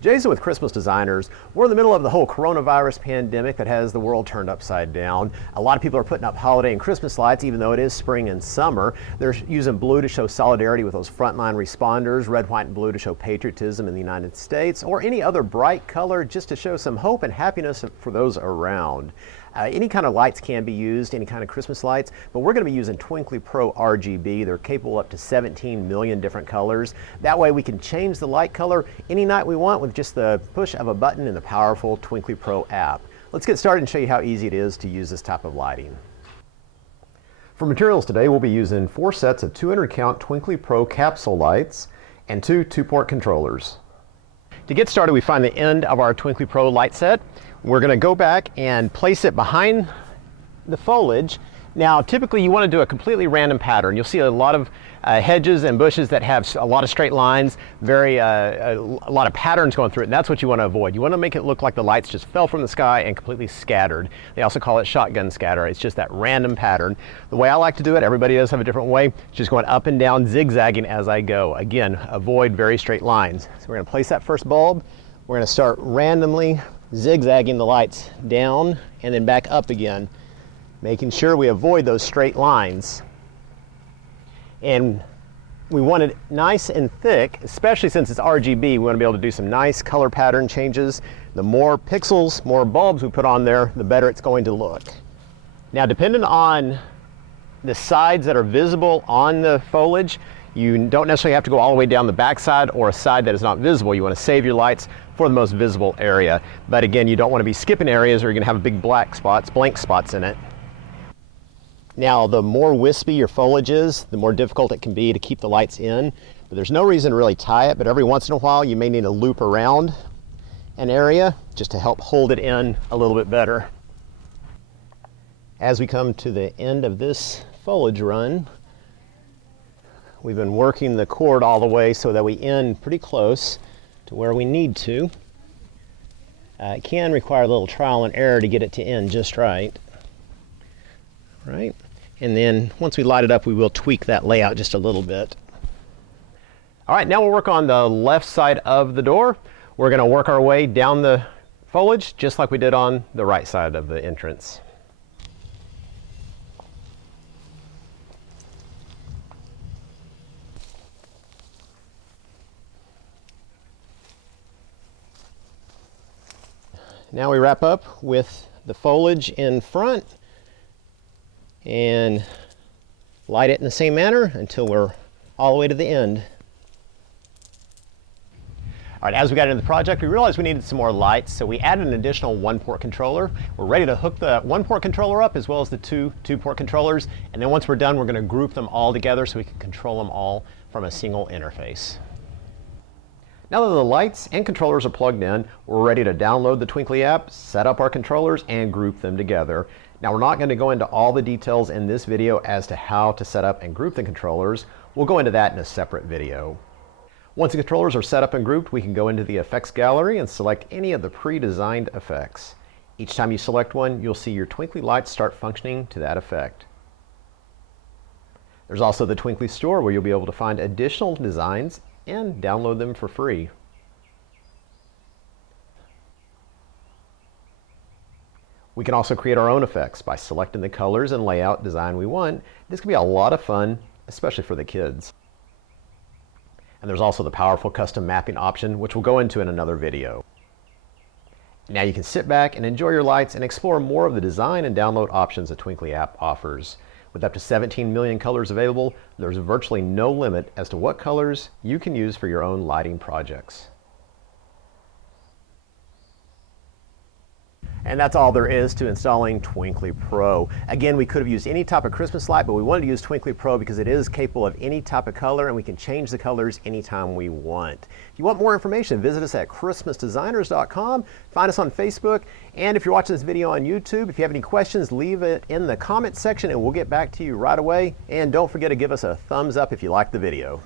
Jason with Christmas Designers. We're in the middle of the whole coronavirus pandemic that has the world turned upside down. A lot of people are putting up holiday and Christmas lights even though it is spring and summer. They're using blue to show solidarity with those frontline responders, red, white, and blue to show patriotism in the United States, or any other bright color just to show some hope and happiness for those around. Any kind of lights can be used, any kind of Christmas lights, but we're going to be using Twinkly Pro RGB. They're capable up to 17 million different colors. That way we can change the light color any night we want with just the push of a button in the powerful Twinkly Pro app. Let's get started and show you how easy it is to use this type of lighting. For materials today, we'll be using 4 sets of 200 count Twinkly Pro capsule lights and 2 2-port controllers. To get started, we find the end of our Twinkly Pro light set. We're going to go back and place it behind the foliage. Now, typically you want to do a completely random pattern. You'll see a lot of hedges and bushes that have a lot of straight lines, a lot of patterns going through it, and that's what you want to avoid. You want to make it look like the lights just fell from the sky and completely scattered. They also call it shotgun scatter. It's just that random pattern. The way I like to do it, everybody does have a different way, just going up and down, zigzagging as I go. Again, avoid very straight lines. So we're going to place that first bulb. We're going to start randomly zigzagging the lights down and then back up again, making sure we avoid those straight lines. And we want it nice and thick, especially since it's RGB. We want to be able to do some nice color pattern changes. The more pixels, more bulbs we put on there, the better it's going to look. Now, depending on the sides that are visible on the foliage, you don't necessarily have to go all the way down the backside or a side that is not visible. You want to save your lights for the most visible area. But again, you don't want to be skipping areas or you're going to have big blank spots in it. Now, the more wispy your foliage is, the more difficult it can be to keep the lights in. But there's no reason to really tie it, but every once in a while you may need to loop around an area just to help hold it in a little bit better. As we come to the end of this foliage run, we've been working the cord all the way so that we end pretty close to where we need to. It can require a little trial and error to get it to end just right. Right? And then once we light it up, we will tweak that layout just a little bit. All right, now we'll work on the left side of the door. We're going to work our way down the foliage just like we did on the right side of the entrance. Now we wrap up with the foliage in front and light it in the same manner until we're all the way to the end. All right, as we got into the project, we realized we needed some more lights, so we added an additional 1-port controller. We're ready to hook the 1-port controller up as well as the 2 2-port controllers, and then once we're done, we're going to group them all together so we can control them all from a single interface. Now that the lights and controllers are plugged in, we're ready to download the Twinkly app, set up our controllers, and group them together. Now, we're not going to go into all the details in this video as to how to set up and group the controllers. We'll go into that in a separate video. Once the controllers are set up and grouped, we can go into the effects gallery and select any of the pre-designed effects. Each time you select one, you'll see your Twinkly lights start functioning to that effect. There's also the Twinkly store where you'll be able to find additional designs and download them for free. We can also create our own effects by selecting the colors and layout design we want. This can be a lot of fun, especially for the kids. And there's also the powerful custom mapping option, which we'll go into in another video. Now you can sit back and enjoy your lights and explore more of the design and download options the Twinkly app offers. With up to 17 million colors available, there's virtually no limit as to what colors you can use for your own lighting projects. And that's all there is to installing Twinkly Pro. Again, we could have used any type of Christmas light, but we wanted to use Twinkly Pro because it is capable of any type of color and we can change the colors anytime we want. If you want more information, visit us at christmasdesigners.com, find us on Facebook, and if you're watching this video on YouTube, if you have any questions, leave it in the comment section and we'll get back to you right away. And don't forget to give us a thumbs up if you like the video.